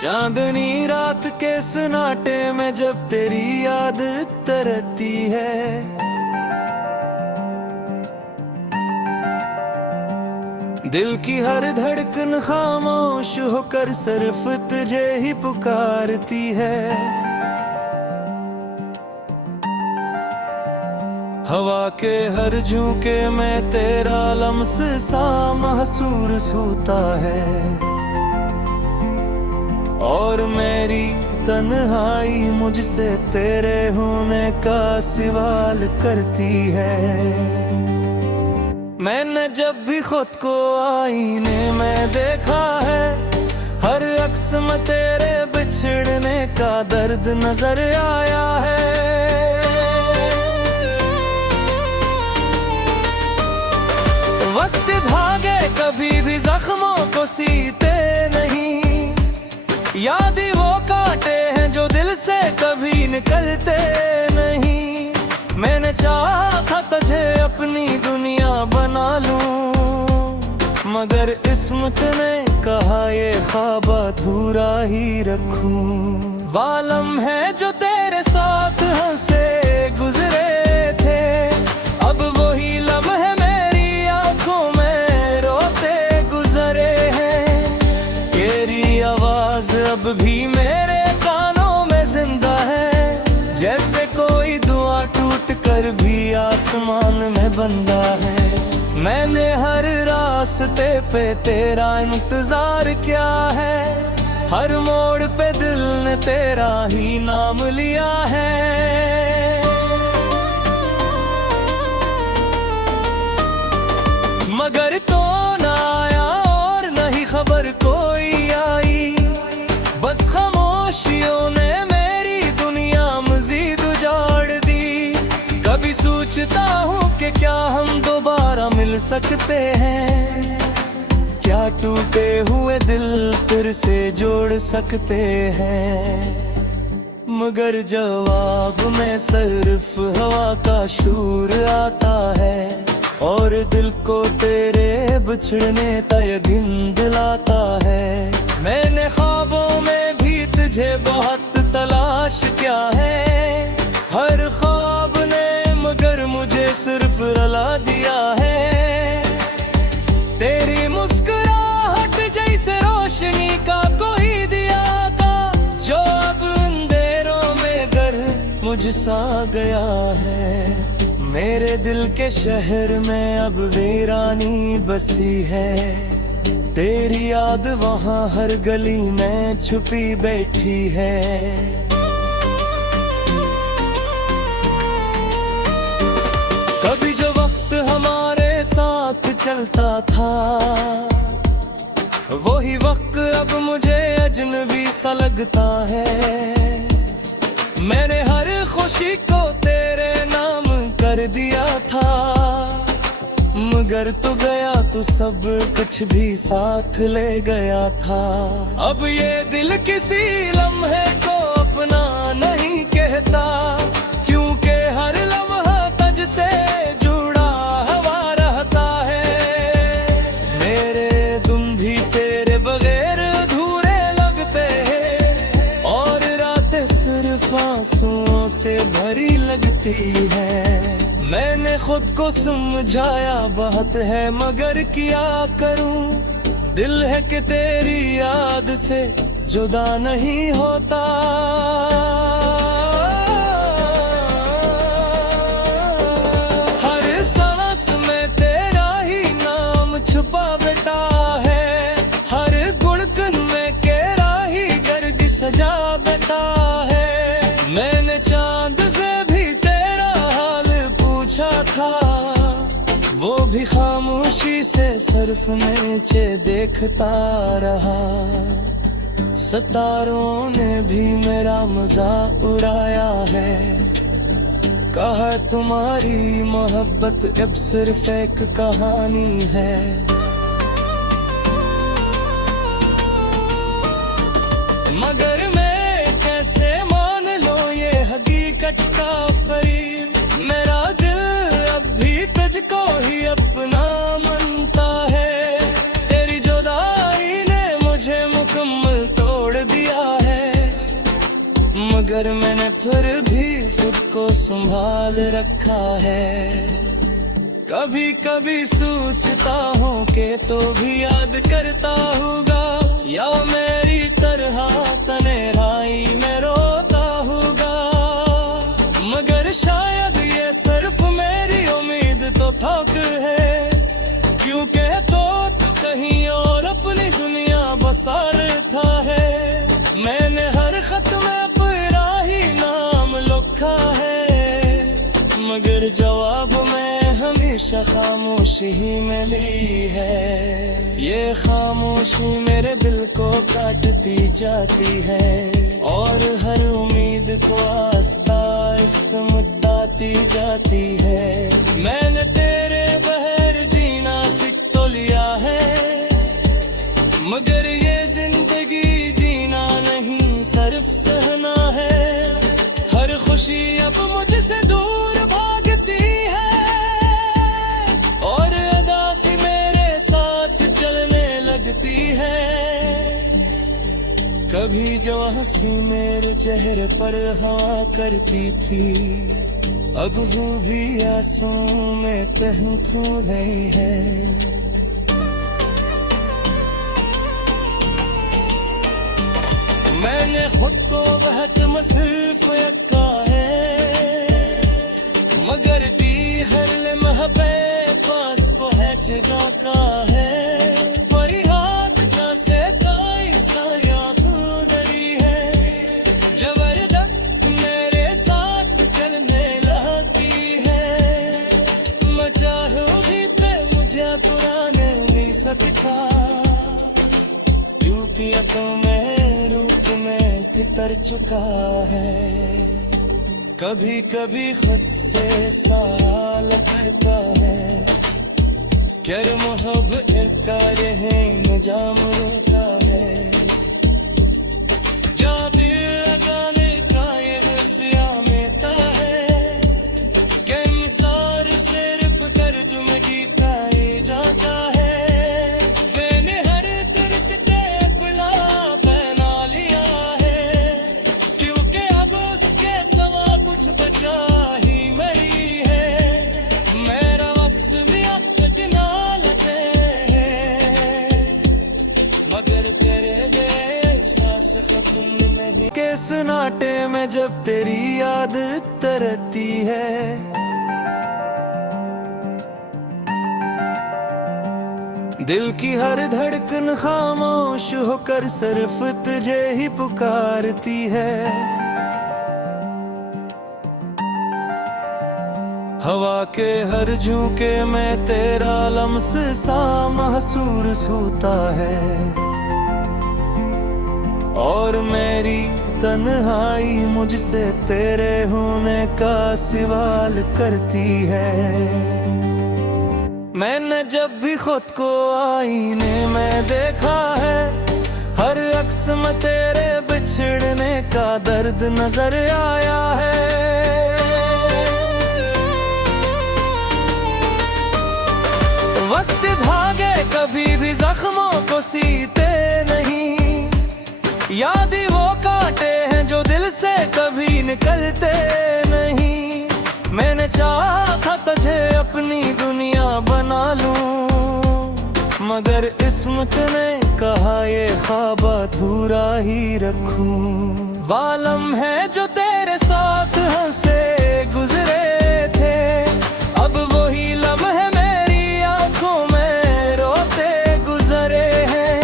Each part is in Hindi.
चांदनी रात के सन्नाटे में जब तेरी याद तरती है, दिल की हर धड़कन खामोश होकर सिर्फ तुझे ही पुकारती है। हवा के हर झोंके में तेरा लम्स सा महसूस होता है, और मेरी तन्हाई मुझसे तेरे होने का सवाल करती है। मैंने जब भी खुद को आईने में देखा है, हर अक्स में तेरे बिछड़ने का दर्द नजर आया है। वक्त धागे कभी भी जख्मों को सीते नहीं, यादें वो कांटे हैं जो दिल से कभी निकलते नहीं। मैंने चाहा था तुझे अपनी दुनिया बना लूं, मगर किस्मत ने कहा ये ख्वाब अधूरा ही रखूं। वालम है जो तेरे साथ हंसे गुजरे थे, अब वही लम्हे मेरी आंखों में रोते गुजरे हैं। तेरी आवाज अब भी मेरे कानों में जिंदा है, जैसे कोई दुआ टूट कर भी आसमान में बंदा है। मैंने हर रास्ते पे तेरा इंतजार किया है, हर मोड़ पे दिल ने तेरा ही नाम लिया है। मगर तो ना आया और नहीं खबर कोई आई, बस खामोशियों ने मेरी दुनिया मजीद उजाड़ दी। कभी सोचता हूँ कि क्या हम दोबारा मिल सकते हैं, क्या टूटे हुए दिल फिर से जोड़ सकते हैं। मगर जवाब में सिर्फ हवा का शोर आता है, और दिल को तेरे बिछड़ने का यकीन दिलाता है। मैंने ख्वाबों में भी तुझे बहुत तलाश किया है, हर ख्वाब ने मगर मुझे सिर्फ रुला दिया है। तेरी मुस्कुराहट जैसे रोशनी का कोई दिया था, जो अब अंधेरों में घर मुझसा गया है। मेरे दिल के शहर में अब वीरानी बसी है, तेरी याद वहाँ हर गली में छुपी बैठी है। कभी जो वक्त हमारे साथ चलता था, वही वक्त अब मुझे अजनबी सा लगता है। मैंने हर खुशी को तेरे नाम कर दिया था, मगर तू गया तो सब कुछ भी साथ ले गया था। अब ये दिल किसी लम्हे को अपना नहीं कहता, क्योंकि हर लम्हा तुझसे जुड़ा हुआ रहता है। मेरे तुम भी तेरे बगैर अधूरे लगते हैं, और रातें सिर्फ आंसुओं से भरी लगती है। मैंने खुद को समझाया बहुत है, मगर क्या करूं, दिल है कि तेरी याद से जुदा नहीं होता। हर सांस में तेरा ही नाम छुपा बैठा है, हर गुड़कन में तेरा ही गर्द सजा बैठा है। मैंने चांद से भी तेरा हाल पूछा था, वो भी खामोशी से सिर्फ नीचे देखता रहा। सितारों ने भी मेरा मजाक उड़ाया है, कहा तुम्हारी मोहब्बत अब सिर्फ एक कहानी है। मगर मैं कैसे मान लो ये हकीकत का फरीब, मेरा दिल अब भी तुझको ही अपना मानता है। तेरी जुदाई ने मुझे मुकम्मल तोड़ दिया संभाल रखा है। कभी कभी सोचता हूँ कि तो भी याद करता होगा, या मेरी तरह तन्हाई में रोता होगा। मगर शायद ये सिर्फ मेरी उम्मीद तो थक है, क्योंकि तो कहीं और अपनी दुनिया बसा रहा है। मैंने हर खत में अपना ही नाम लिखा है, मगर जवाब में हमेशा खामोशी ही मिली है। ये खामोशी मेरे दिल को काटती जाती है, और हर उम्मीद को आस्ता आहिस्ता मिटाती जाती है। मैंने तेरे बगैर जीना सीख तो लिया है, मगर ये जिंदगी जीना नहीं सिर्फ सहना है। हर खुशी अब मुझसे दूर भागती है, और अदासी मेरे साथ चलने लगती है। कभी जो हंसी मेरे चेहरे पर हवा करती थी, अब वो भी आंसू में कहीं खो गई है। मैंने खुद को बहुत मसरूफ रखा है, मगर दी हर लम्हे पास पहुंच जाता है। मेरी हाथ जैसे कोई साया गुजरी है, जबरदस्त मेरे साथ चलने लगती है। मैं चाहूंगी पे मुझे पुराने नहीं सकता, क्योंकि तो मैं रूप में बितर चुका है। कभी कभी खुद से सवाल करता है, क्या मोहब्बत का रहे निजाम होता है। जा दिल लगाने का ये रसिया मेता है, क्या इंसार सिर्फ तर्जुमगी का ही जाता है। के सन्नाटे में जब तेरी याद तरती है, दिल की हर धड़कन खामोश होकर सिर्फ तुझे ही पुकारती है। हवा के हर झोंके में तेरा लम्स सा महसूस होता है, और मेरी तन्हाई मुझसे तेरे होने का सवाल करती है। मैंने जब भी खुद को आईने में देखा है, हर अक्स में तेरे बिछड़ने का दर्द नजर आया है। वक्त धागे कभी भी जख्मों को सीते नहीं, याद ही वो कांटे हैं जो दिल से कभी निकलते नहीं। मैंने चाहा था तुझे अपनी दुनिया बना लूं, मगर किस्मत ने कहा ये ख्वाब अधूरा ही रखूं। वालम है जो तेरे साथ हंसे गुजरे थे, अब वही लम्हे मेरी आंखों में रोते गुजरे हैं।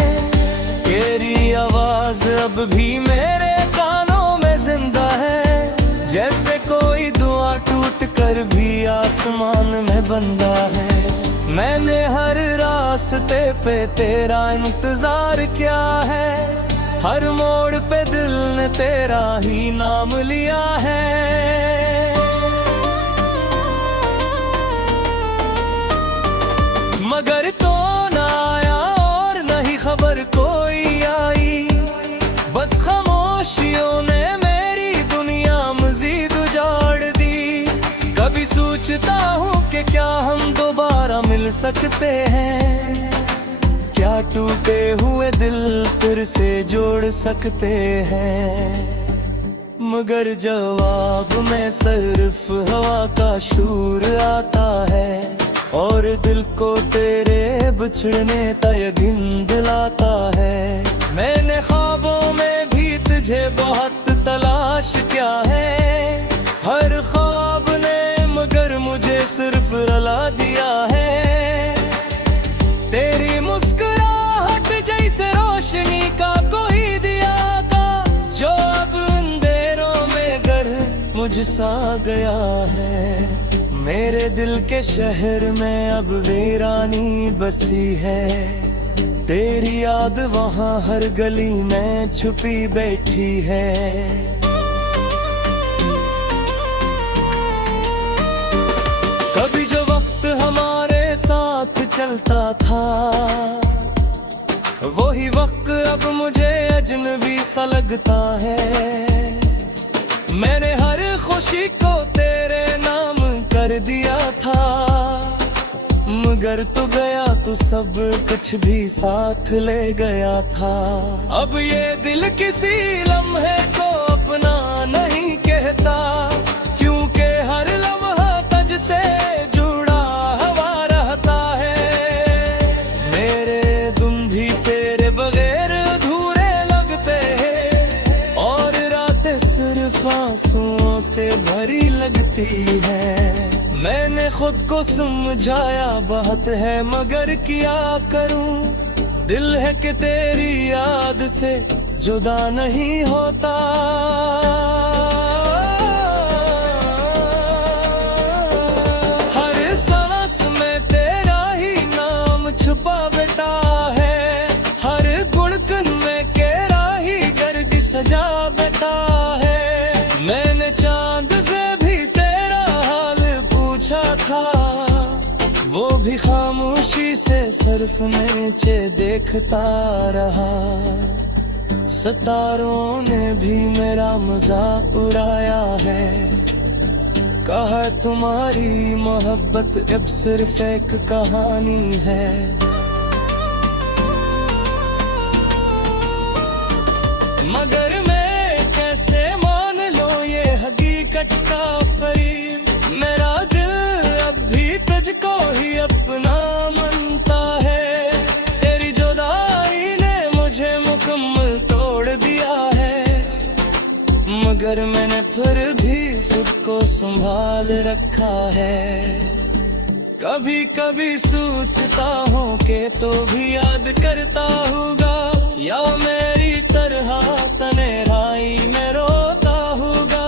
तेरी आवाज अब भी मेरे कानों में जिंदा है, जैसे कोई दुआ टूट कर भी आसमान में बंदा है। मैंने हर रास्ते पे तेरा इंतजार किया है, हर मोड़ पे दिल ने तेरा ही नाम लिया है। मगर तो ना आया और नहीं खबर कोई आई, बस खामोशियों ने मेरी दुनिया मजीद उजाड़ दी। कभी सोचता हूँ कि क्या हम दोबारा मिल सकते हैं, क्या टूटे हुए दिल फिर से जोड़ सकते हैं। मगर जवाब में सिर्फ हवा का शूर आता है, और दिल को तेरे बिछड़ने तयगिन दिलाता है। मैंने ख्वाबों में भी तुझे बहुत तलाश किया है, हर ख्वाब ने मगर मुझे सिर्फ रुला दिया है। तेरी मुस्कुराहट जैसे रोशनी का कोई दिया था, जो अब अंधेरों में घर मुझसा गया है। मेरे दिल के शहर में अब वीरानी बसी है, तेरी याद वहाँ हर गली में छुपी बैठी है। कभी जो वक्त हमारे साथ चलता था, वही वक्त अब मुझे अजनबी सा लगता है। मैंने हर खुशी को तेरे नाम कर दिया था, मगर तू गया तो सब कुछ भी साथ ले गया था। अब ये दिल किसी लम्हे को अपना नहीं कहता, क्योंकि हर लम्हा तुझसे जुड़ा हुआ रहता है। मेरे दिन भी तेरे बगैर अधूरे लगते हैं, और रातें सिर्फ आंसुओं से भरी लगती है। मैंने खुद को समझाया बहुत है, मगर क्या करूं, दिल है कि तेरी याद से जुदा नहीं होता। हर सांस में तेरा ही नाम छुपा बैठा है, हर गुणकन में तेरा ही गर्ग सजा बैठा है। मैंने चांद से भी तेरा हाल पूछा था, वो भी खामोशी से सिर्फ नीचे देखता रहा। सितारों ने भी मेरा मजाक उड़ाया है, कहा तुम्हारी मोहब्बत अब सिर्फ एक कहानी है। मगर मैं कैसे मान लो ये हकीकत का फरीब, मेरा दिल अब भी तुझको ही अपना मानता है। तेरी जुदाई ने मुझे मुकम्मल तोड़ दिया है, मगर मैंने फिर भी खुद को संभाल रखा है। कभी कभी सोचता हूँ कि तो भी याद करता होगा, या मेरी तरह तन्हाई में रोता होगा।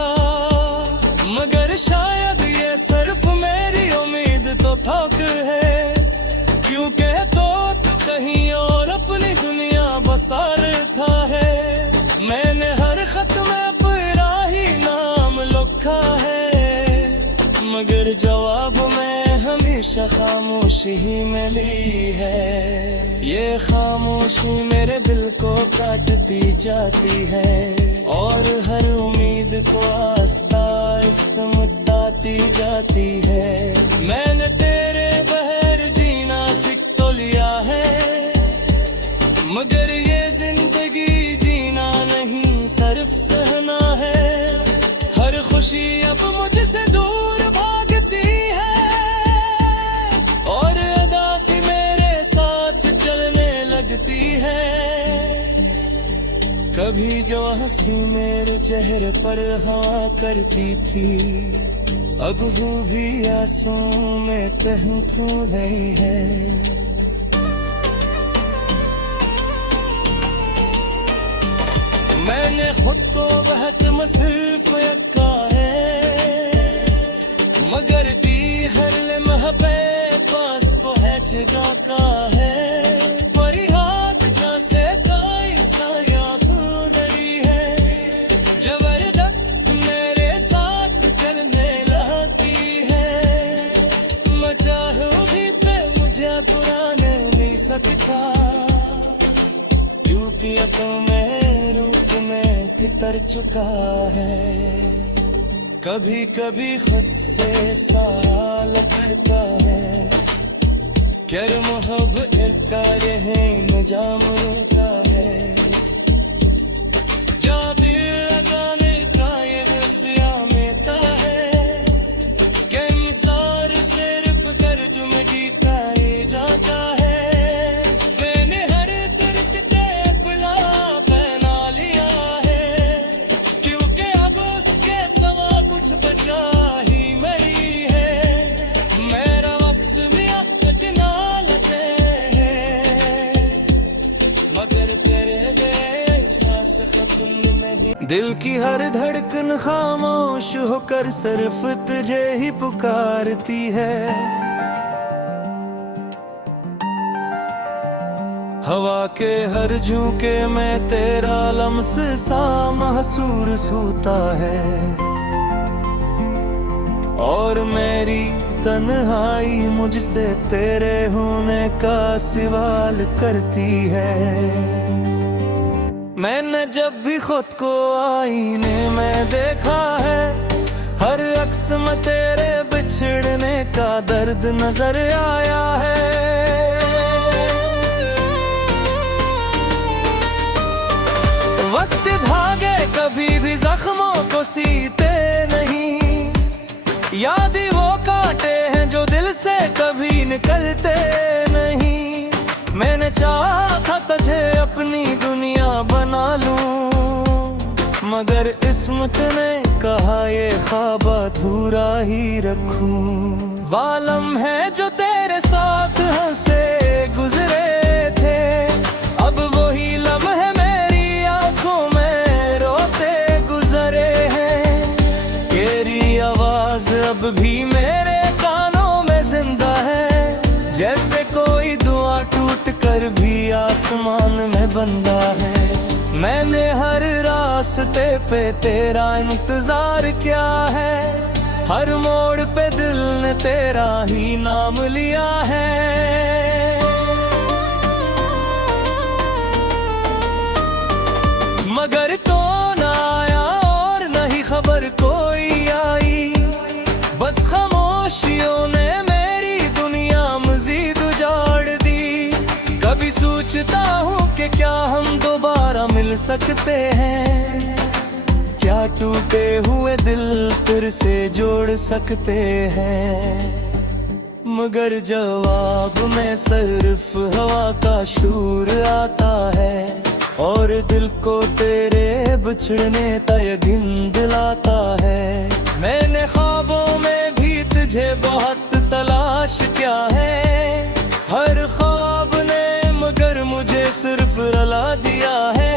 मगर शायद ये सिर्फ मेरी उम्मीद तो थक है, क्योंकि तो कहीं और अपनी दुनिया बसा रहा है। मैंने हर खत में अपना ही नाम लिखा है, मगर जवाब में हमेशा खामोशी ही मिली है। ये खामोशी मेरे दिल को काटती जाती है, और हर उम्मीद को आस्ता आस्ता मिटाती जाती है। मैंने तेरे बगैर जीना सीख तो लिया है, मगर ये जिंदगी जीना नहीं सिर्फ सहना है। हर खुशी अब मुझसे दूर भागती है, और अदा सी मेरे साथ चलने लगती है। कभी जो हंसी मेरे चेहरे पर हवा करती थी, अब वो भी आंसुओं में तहु नहीं है। मैंने खुद को बहुत मुसीफ रखा है, मगर ती हर लम्हा पे पास पहुंच का है। परी हाथ जैसे कोई साया खुदरी है, जबरदस्त मेरे साथ चलने लगती है। मैं चाहूं भी तो मुझे बुरा नहीं सकता, क्योंकि अब मैं रूप में भीतर चुका है। कभी कभी खुद से सवाल करता है, क्या मोहब्बत का यही निजाम होता है। जा दिल लगाने का दिल की हर धड़कन खामोश होकर सिर्फ तुझे ही पुकारती है। हवा के हर झोंके में तेरा लम्स सा महसूस होता है, और मेरी तन्हाई मुझसे तेरे होने का सवाल करती है। मैंने जब भी खुद को आईने में देखा है, हर अक्स में तेरे बिछड़ने का दर्द नजर आया है। वक्त धागे कभी भी जख्मों को सीते नहीं, याद वो कांटे हैं जो दिल से कभी निकलते नहीं। मैंने चाहा था तुझे अपनी दुनिया बना लूं, मगर किस्मत ने कहा ये ख्वाब अधूरा ही रखूं। वालम है जो तेरे साथ हंसे गुजरे थे, अब वही लम्हे मेरी आंखों में रोते गुजरे हैं। तेरी आवाज अब भी मेरे कानों में जिंदा है, जैसे कोई दुआ टूट कर भी आसमान में बंदा है। मैंने हर रास्ते पे तेरा इंतजार किया है, हर मोड़ पे दिल ने तेरा ही नाम लिया है। मगर कौन आया और नहीं खबर कोई आई, बस खामोशियों ने कभी सोचता हूँ कि क्या हम दोबारा मिल सकते हैं, क्या टूटे हुए दिल फिर से जोड़ सकते हैं। मगर जवाब में सिर्फ हवा का शोर आता है, और दिल को तेरे बिछड़ने का यकीन दिलाता है। मैंने ख्वाबों में भी तुझे बहुत तलाश किया है, हर ख्वाब ने मगर मुझे सिर्फ रुला दिया है।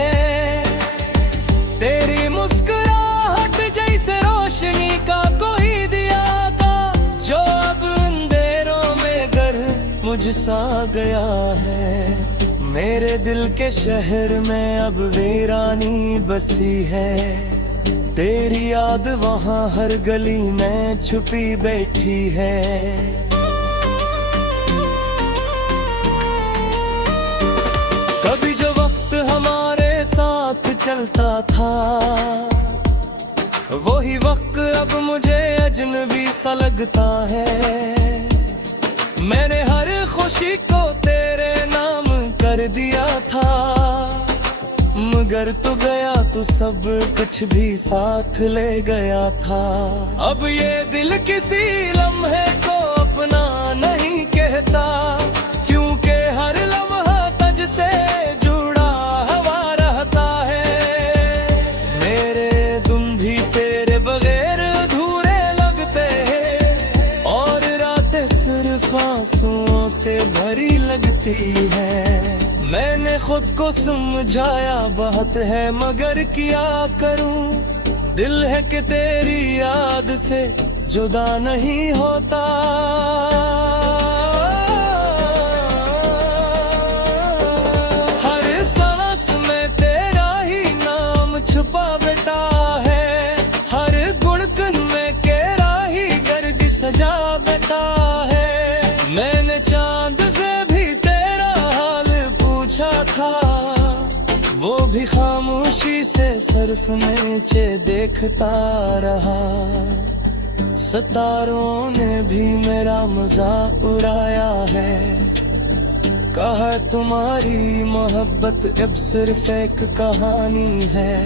तेरी मुस्कुराहट जैसे रोशनी का कोई दिया था, जो अब अंधेरों में घर मुझसा गया है। मेरे दिल के शहर में अब वीरानी बसी है, तेरी याद वहाँ हर गली में छुपी बैठी है। कभी जो वक्त हमारे साथ चलता था, वही वक्त अब मुझे अजनबी सा लगता है। मैंने हर खुशी को तेरे नाम कर दिया था, मगर तू गया तो सब कुछ भी साथ ले गया था। अब ये दिल किसी लम्हे को अपना नहीं कहता, क्योंकि हर लम्हा तुझ से जुड़ा हुआ रहता है। मेरे दिन भी तेरे बगैर अधूरे लगते हैं, और रातें सिर्फ आंसुओं से भरी लगती है। मैंने खुद को समझाया बहुत है, मगर क्या करूं, दिल है कि तेरी याद से जुदा नहीं होता। हर सांस में तेरा ही नाम छुपा बैठा है, हर गुणकन में तेरा ही गर्द सजा बैठा है। मैंने चांद से भी तेरा हाल पूछा था, वो भी खामोशी से सिर्फ नीचे देखता रहा। सितारों ने भी मेरा मजाक उड़ाया है, कहा तुम्हारी मोहब्बत अब सिर्फ एक कहानी है।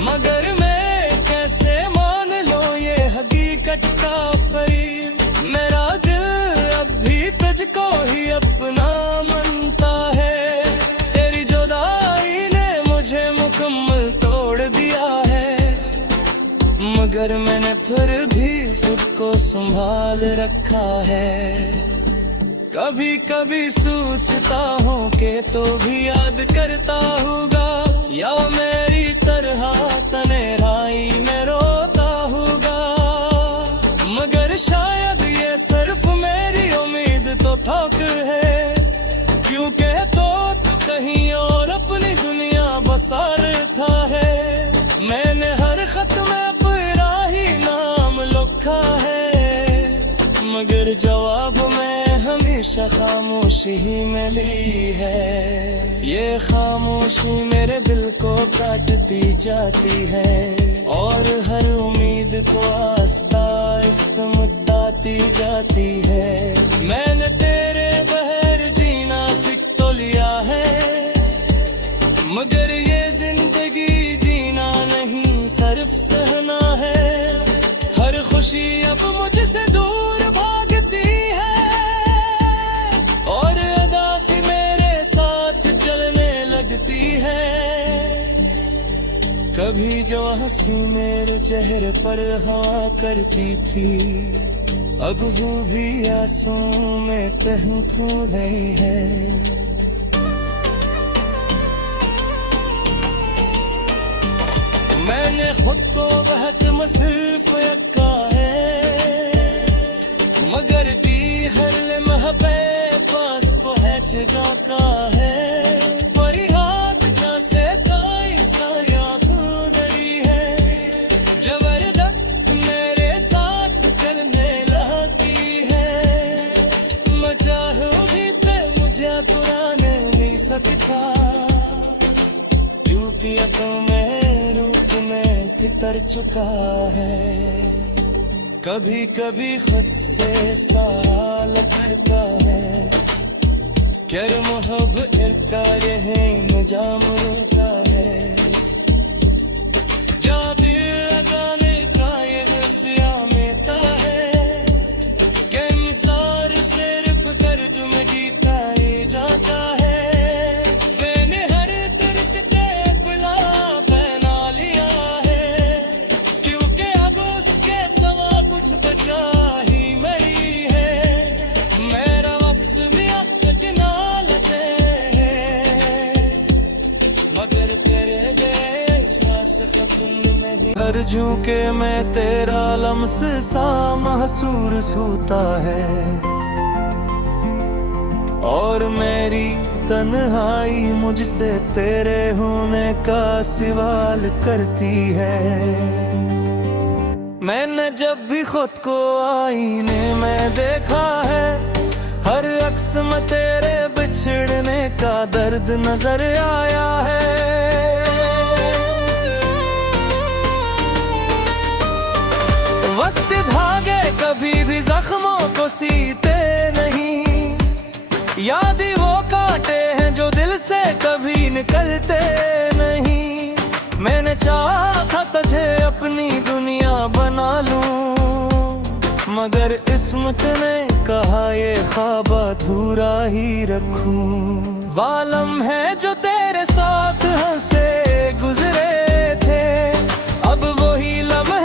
मगर मैं कैसे मान लो ये हकीकत का फरीब, मेरा दिल अब भी तुझको ही अपना मानता है। तेरी जुदाई ने मुझे मुकम्मल तोड़ दिया है, मगर मैंने फिर भी खुद को संभाल रखा है। कभी कभी सोचता हूँ कि तो भी याद करता होगा, या मेरी तरह तन्हाई में रोता होगा। मगर शायद ये सिर्फ मेरी उम्मीद तो थक है, क्योंकि तो कहीं और अपनी दुनिया बसा रहा है। मैंने हर खत में अपना ही नाम लिखा है, मगर जवाब में हमेशा खामोशी ही मिली है। ये खामोशी मेरे दिल को काटती जाती है, और हर उम्मीद को आस्ता आहिस्ता मिटाती जाती है। मैंने तेरे बगैर जीना सीख तो लिया है, मगर ये जिंदगी जीना नहीं सिर्फ सहना है। हर खुशी अब मुझसे दूर भागती है, और अदासी मेरे साथ चलने लगती है। कभी जो हंसी मेरे चेहरे पर हवा करती थी, अब वो भी आंसू में कहीं खो गई है। मैंने खुद को बहुत मुसीफ रखा है, मगर ती हर लम्हे पास पहुंच जाता है। मेरी हाथ जैसे कोई साया खो गई है, जबरदस्त मेरे साथ चलने लगती है। मैं चाहूंगी तो मुझे बुरा नहीं सकता, क्योंकि तुम्हें तर चुका है। कभी कभी खुद से सवाल करता है, क्या मोहब्बत का यही मुझाम रोका है। जा दिल लगाने का ये रसिया मेता है, कि इंसार सिर्फ तर्जुमे जीता ही जाता है। हर झुके में तेरा लम्स सा महसूस होता है, और मेरी तन्हाई मुझसे तेरे होने का सवाल करती है। मैंने जब भी खुद को आईने में देखा है, हर अक्स में तेरे बिछड़ने का दर्द नजर आया है। वक्त धागे कभी भी जख्मों को सीते नहीं, याद ही वो कांटे हैं जो दिल से कभी निकलते नहीं। मैंने चाहा था तुझे अपनी दुनिया बना लूं, मगर किस्मत ने कहा ये ख्वाब अधूरा ही रखूं। वालम है जो तेरे साथ हंसे गुजरे थे, अब वही लम्हे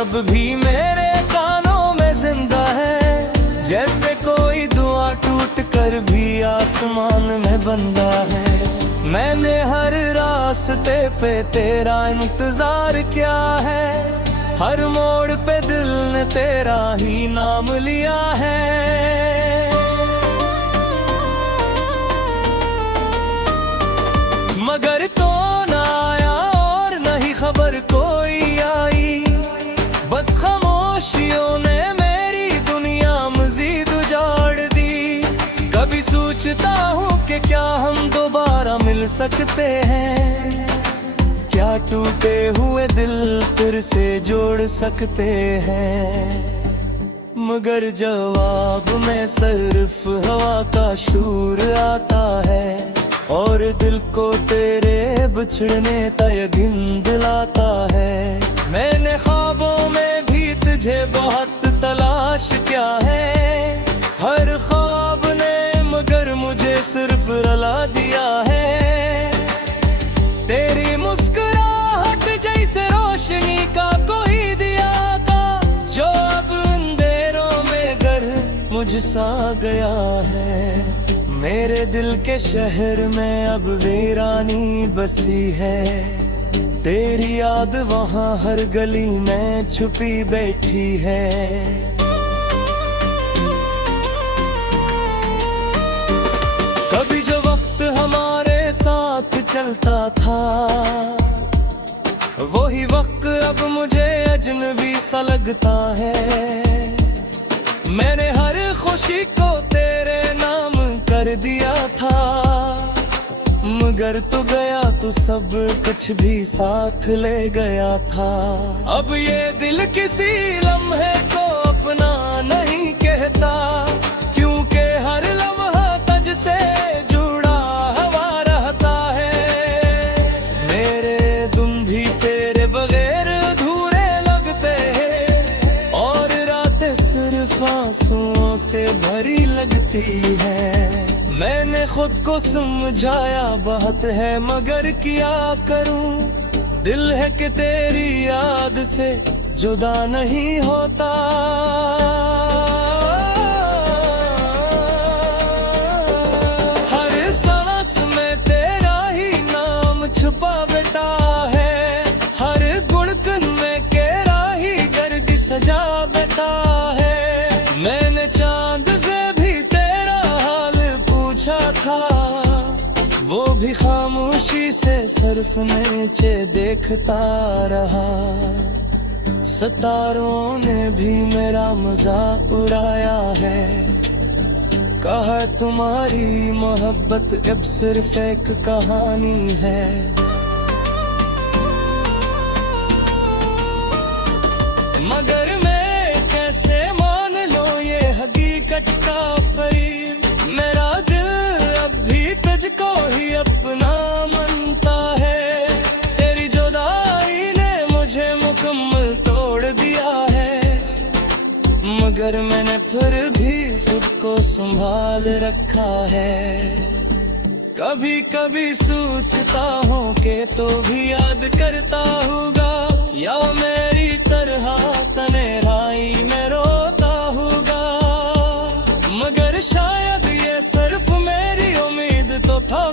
अब भी मेरे कानों में जिंदा है। जैसे कोई दुआ टूट कर भी आसमान में बंदा है। मैंने हर रास्ते पे तेरा इंतजार किया है, हर मोड़ पे दिल ने तेरा ही नाम लिया है। मगर तो ना आया और नहीं खबर कोई आई, बस खामोशियों ने मेरी दुनिया मजीद उजाड़ दी। कभी सोचता हूँ कि क्या हम दोबारा मिल सकते हैं, क्या टूटे हुए दिल फिर से जोड़ सकते हैं। मगर जवाब में सिर्फ हवा का शोर आता है, और दिल को तेरे बिछड़ने का यकीन दिलाता है। मैंने ख्वाबों में भी तुझे बहुत तलाश किया है, हर ख्वाब ने मगर मुझे सिर्फ रुला दिया है। तेरी मुस्कुराहट जैसे रोशनी का कोई सा गया है। मेरे दिल के शहर में अब वीरानी बसी है। तेरी याद वहाँ हर गली में छुपी बैठी है। कभी जो वक्त हमारे साथ चलता था, वही वक्त अब मुझे अजनबी सा लगता है। मैंने हर खुशी को तेरे नाम कर दिया था, मगर तू गया तो सब कुछ भी साथ ले गया था। अब ये दिल किसी लम्हे को अपना नहीं कहता, क्योंकि हर लम्हा तुझ से जुड़ा हुआ रहता है। मेरे दिन भी तेरे बगैर अधूरे लगते हैं, और रातें सिर्फ आंसुओं से भरी लगती है। मैंने खुद को समझाया बहुत है, मगर क्या करूं, दिल है कि तेरी याद से जुदा नहीं होता। हर सांस में तेरा ही नाम छुपा बैठा है, हर गुणकन में तेरा ही गर्द सजा बैठा है। मैंने चांद से भी तेरा हाल पूछा था, वो भी खामोशी से सिर्फ नीचे देखता रहा। सितारों ने भी मेरा मजाक उड़ाया है, कहा तुम्हारी मोहब्बत अब सिर्फ एक कहानी है। मगर मैं कैसे मान लो ये हकीकत का फरीब, मेरा दिल अब भी तुझको ही अपना मानता है। तेरी जुदाई ने मुझे मुकम्मल तोड़ दिया है, मगर मैंने फिर भी खुद को संभाल रखा है। कभी कभी सोचता हूँ कि तो भी याद करता होगा, या मेरी तरह तन्हाई में रोता होगा। मगर शायद ये सिर्फ मेरी उम्मीद तो था